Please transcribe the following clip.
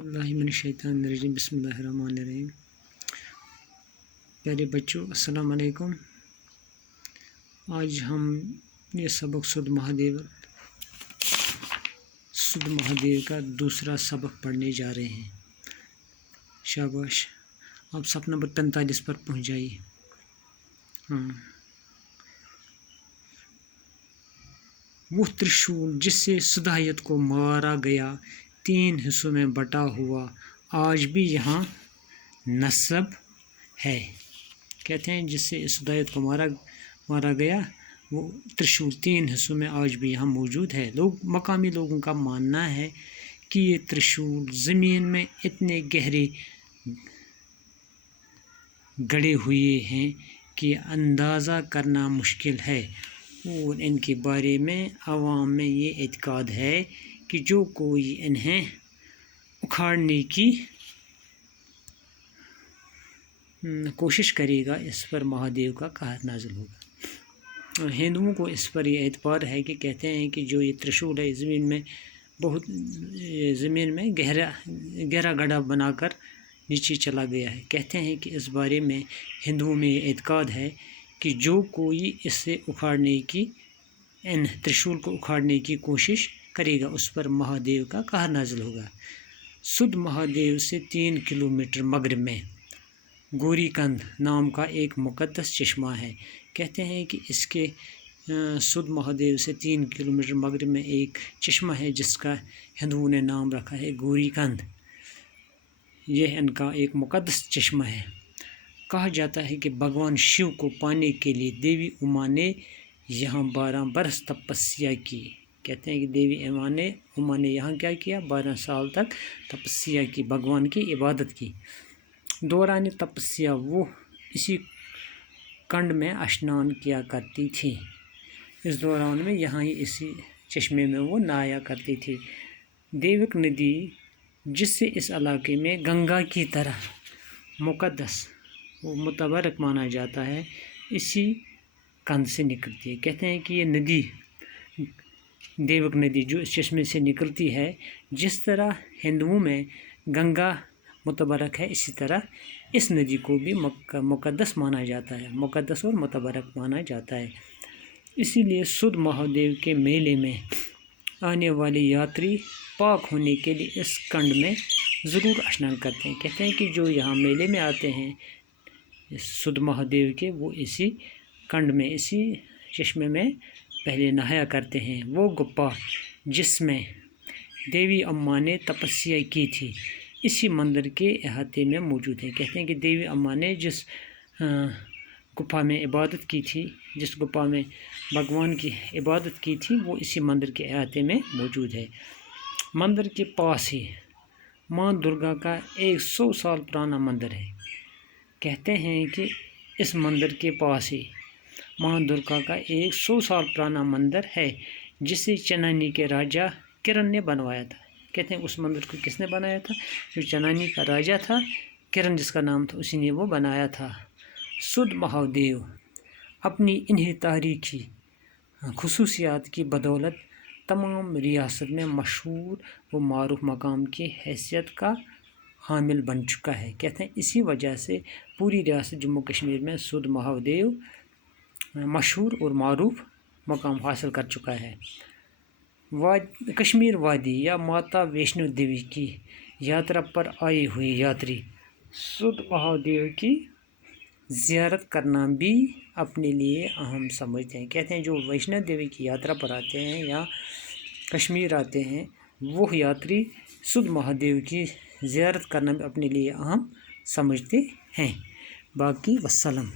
बिस्मिल्लाहिर्रहमानिर्रहीम बिस्मिल्लाहिर्रहमानिर्रहीम। प्यारे बच्चों, अस्सलाम वालेकुम। आज हम ये सबक सुध महादेव का दूसरा सबक पढ़ने जा रहे हैं। शाबाश, आप सफ़ नंबर 45 पर पहुंच जाइए। वो त्रिशूल जिससे सुदायत को मारा गया 3 हिस्सों में बटा हुआ आज भी यहाँ नस्ब है। कहते हैं जिससे सुदायत को मारा गया वो त्रिशूल 3 हिस्सों में आज भी यहाँ मौजूद है। मकामी लोगों का मानना है कि ये त्रिशूल ज़मीन में इतने गहरे गड़े हुए हैं कि अंदाज़ा करना मुश्किल है, और इनके बारे में आवाम में ये एतकाद है कि जो कोई इन्हें उखाड़ने की कोशिश करेगा इस पर महादेव का कहर नाज़िल होगा। हिंदुओं को इस पर यह एतबार है कि कहते हैं कि जो ये त्रिशूल है ज़मीन में गहरा गड्ढा बनाकर नीचे चला गया है। कहते हैं कि इस बारे में हिंदुओं में एतकाद है कि जो कोई इससे इन त्रिशूल को उखाड़ने की कोशिश करेगा उस पर महादेव का कहर नाज़िल होगा। सुध महादेव से 3 किलोमीटर मगरब में गोरीकंद नाम का एक मुक़द्दस चश्मा है। कहते हैं कि इसके सुध महादेव से 3 किलोमीटर मगरब में एक चश्मा है जिसका हिंदुओं ने नाम रखा है गोरीकंद। यह इनका एक मुक़द्दस चश्मा है। कहा जाता है कि भगवान शिव को पाने के लिए देवी उमा ने यहाँ 12 बरस तपस्या की। कहते हैं कि देवी उमा ने यहाँ क्या किया, 12 साल तक तपस्या की, भगवान की इबादत की। दौरान तपस्या वो इसी कंड में स्नान किया करती थी। इस दौरान में यहाँ ही इसी चश्मे में वो नहाया करती थी। देवक नदी जिससे इस इलाके में गंगा की तरह मुक़द्दस वो मुतबरक माना जाता है, इसी कंध से निकलती है। कहते हैं कि ये नदी देवक नदी जो इस चश्मे से निकलती है, जिस तरह हिंदुओं में गंगा मुतबरक है, इसी तरह इस नदी को भी मुक़द्दस माना जाता है, मुक़द्दस और मुतबरक माना जाता है। इसीलिए सुध महादेव के मेले में आने वाले यात्री पाक होने के लिए इस कंड में ज़रूर स्नान करते हैं। कहते हैं कि जो यहाँ मेले में आते हैं सुध महादेव के, वो इसी कंड में, इसी चश्मे में पहले नहाया करते हैं। वो गुप्पा जिसमें देवी अम्मा ने तपस्या की थी इसी मंदिर के अहाते में मौजूद है। कहते हैं कि देवी अम्मा ने जिस गुफा में इबादत की थी, जिस गुफा में भगवान की इबादत की थी, वो इसी मंदिर के अहाते में मौजूद है। मंदिर के पास ही माँ दुर्गा का 100 साल पुराना मंदिर है। कहते हैं कि इस मंदिर के पास ही माँ दुर्गा का 100 साल पुराना मंदिर है जिसे चननी के राजा किरण ने बनवाया था। कहते हैं उस मंदिर को किसने बनाया था? जो चननी का राजा था, किरण जिसका नाम था, उसी ने वो बनाया था। सुध महादेव अपनी इन्हीं तारीखी खुसूसियात की बदौलत तमाम रियासत में मशहूर व मारूफ मकाम की हैसियत का हामिल बन चुका है। कहते हैं इसी वजह से पूरी रियासत जम्मू कश्मीर में सुध महादेव मशहूर और मारूफ मकाम हासिल कर चुका है। कश्मीर वादी या माता वैष्णो देवी की यात्रा पर आए हुए यात्री सुध महादेव की ज़ियारत करना भी अपने लिए अहम समझते हैं। कहते हैं जो वैष्णो देवी की यात्रा पर आते हैं या कश्मीर आते हैं, वो यात्री सुध महादेव की ज़ियारत करना भी अपने लिए अहम समझते हैं। बाकी वस्सलाम।